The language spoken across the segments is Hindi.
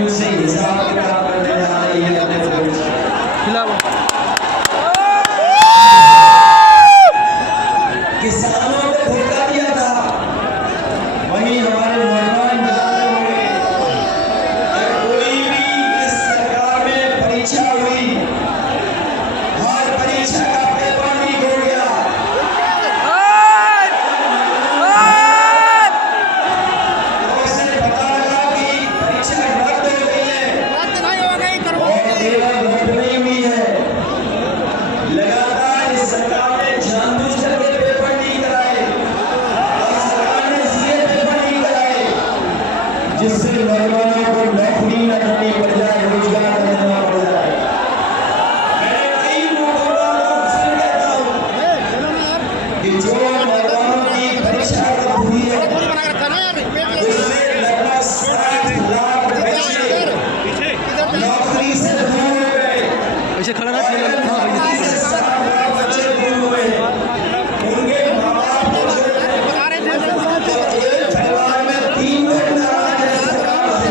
उनसे हिसाब किताब करने जा रही है अपने भविष्य का। किसानों को धोखा दिया था, वहीं हमारे नौजवान जानते होंगे कि कोई भी इस सरकार में परीक्षा हुई, हर परीक्षा का पेपर लीक हो गया। तो उसे पता लगा कि परीक्षा रद्द हो गई है और केवल रद्द नहीं हुई है, लगातार इस सरकार ने जानबूझ करके पेपर लीक कराए और सरकार ने इसलिए पेपर लीक कराए जिससे नौजवानों को नौकरी न करनी पड़ जाए, रोजगार न देना पड़ जाए। मैं कई नौजवानों को फिर कहता हूं कि जो नौजवानों की परीक्षा रद्द हुई है उससे लगभग 60 लाख बच्चे नौकरी से दूर हो गए। ऐसे खड़ा रहा से 60 लाख बच्चे दूर हुए। उनके माँ बाप को छोड़ तो एक परिवार में 3 लोग नाराज हैं सरकार से,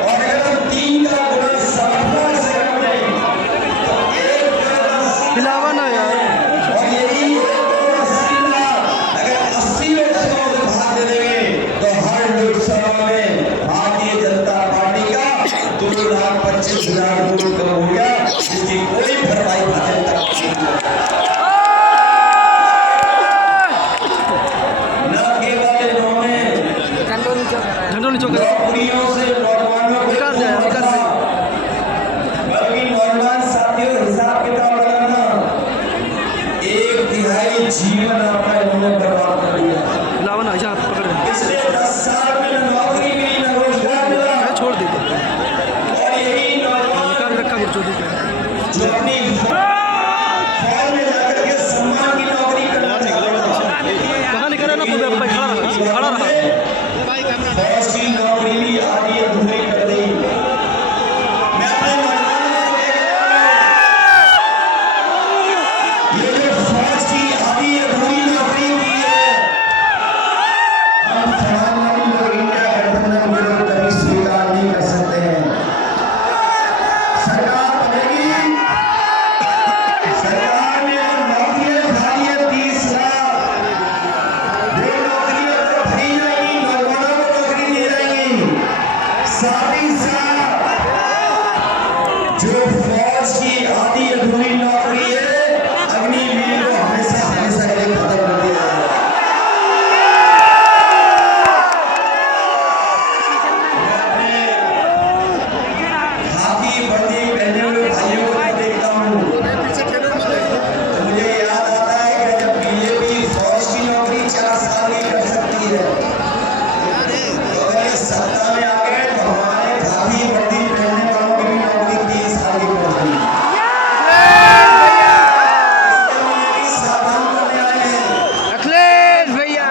और अगर हम 3 का गुणा 60 लाख से कर दें तो 1 हिलावा ना यार। और यही 180 लाख अगर 80 लोकसभा में भाग दे देंगे तो हर लोकसभा में भारतीय जनता पार्टी का 2,25,000 वोट कम हो गया, जिसकी कोई भरपाई भारतीय जनता पार्टी नहीं कर सकती। न केवल इन्होंने झंडोली चौक नौकरियों से नौजवानों को निकाल दिया, निकाल दिया। बल्कि नौजवान साथियों हिसाब किताब लगाना 1/3 जीवन आपका इन्होंने बर्बाद कर दिया। हिलावा ना, ऐसा पकड़ रहे पिछले 10 साल में न नौकरी मिली, न रोजगार मिला, छोड़ देते और यही नौजवान निकाल रखा फिर चौधरी का। जो अपनी फौज में जाकर के सम्मान की नौकरी करना चाहता था, कहाँ निकला ना, पूरा भाई खड़ा रहा। फौज की नौकरी भी आधी अधूरी कर दी। मैं अपने नौजवानों को ये जो फौज की आधी अधूरी नौकरी हुई है, हम समाजवादी लोग इंडिया गठबंधन के लोग कभी स्वीकार नहीं कर सकते हैं। सरकार बनेगी, सरकार ने जो नौकरियां खाली है 30 लाख, वो नौकरियां तो भरी जाएंगी, नौजवानों को नौकरी दी जाएगी। साथ ही साथ जो फौज की आधी अधूरी नौकरी है, अग्निवीर को हमेशा हमेशा के लिए खत्म कर दिया जाएगा। मैं अपने खाकी वर्दी पहने हुए भाइयों को देखता हूँ तो मुझे याद आता है कि जब बीजेपी फौज की नौकरी 4 साल की कर सकती है, तो अगर ये सत्ता में आ गए तो हमारे खाकी वर्दी पहनने वालों की भी नौकरी 3 साल की कर दी। सावधान करने आए हैं। अखिलेश भैया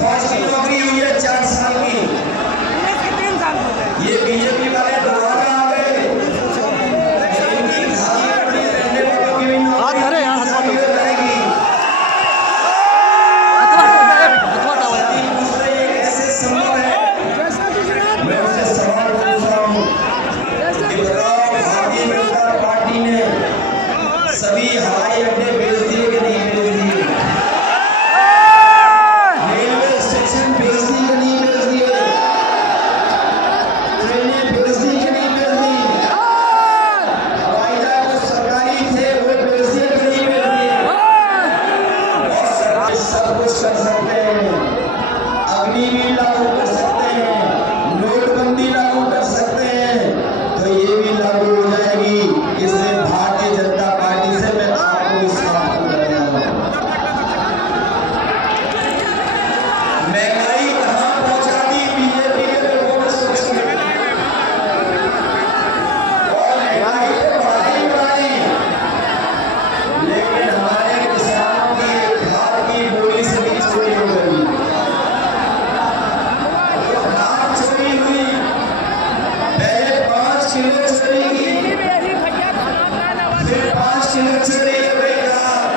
फौज की नौकरी हुई है 4 साल की, ये बीजेपी वाले दोबारा आ गए। इनकी खाकी वर्दी पहनने वालों की भी हाथ नौकरी धरे यार, 3 हाथ साल की हो जाएगी। दूसरे ये कैसे संभव है? मैं उससे सवाल पूछ रहा हूँ कि बताओ भारतीय जनता पार्टी ने सभी हवाई अड्डे बेच दिए कि नहीं बेच दिए? रेलवे स्टेशन बेच दिए कि नहीं बेच दिए? ट्रेनें बेच दी कि नहीं बेच दी? हवाई जहाज जो सरकारी थे वो बेच दिए कि नहीं बेच दिए? और सरकार सब कुछ कर सकते हैं, अग्निवीर लागू कर सकते हैं, नोटबंदी लागू कर सकते हैं, तो ये भी लागू हो जाएगी। इसलिए भारतीय जनता पार्टी से मैं आपको भी समर्थन कर रहा हूं। महंगाई कहां पहुंचा दी बीजेपी के लोगों ने सोचा नहीं। और महंगाई तो बढ़ाई बढ़ाई, लेकिन हमारे किसानों की खाद की बोली से भी चोरी हो गई। खाद चोरी हुई, पहले 5 किलो चोरी की, फिर 5 किलो चोरी हो गई खाद।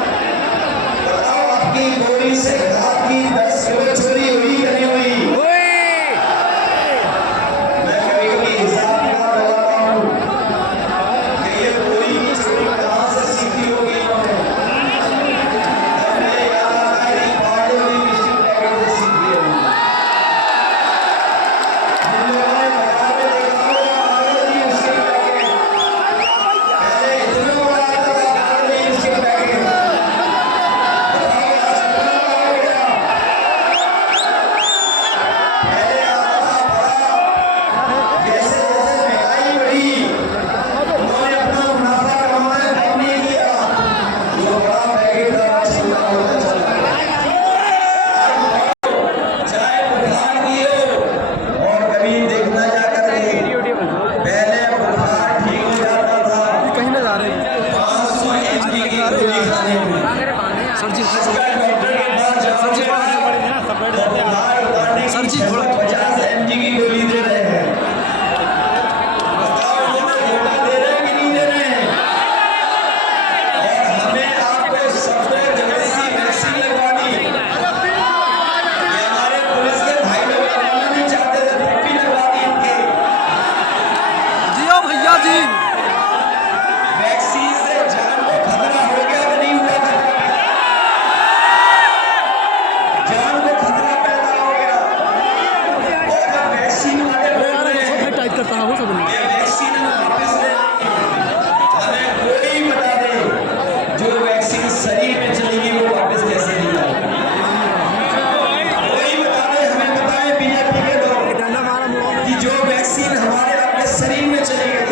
बताओ आपकी बोली से खाद की 10 किलो चोरी हुई कि नहीं हुई? मैं कभी कभी हिसाब वैक्सीन वैक्सीन से जान को खतरा हो गया कि नहीं हुआ खतरा? जान को खतरा पैदा हो गया। और जब वैक्सीन वाले बोल रहे हैं टाइट करता है वो सब नहीं ये वैक्सीन वापस ले, हमें कोई बता दे जो वैक्सीन शरीर में चलेगी वो वापस कैसे नहीं आएगी? कोई बता दे, हमें बताए बीजेपी के लोग डंडा मारा मुँह कि जो वैक्सीन हमारे अपने शरीर में चली गई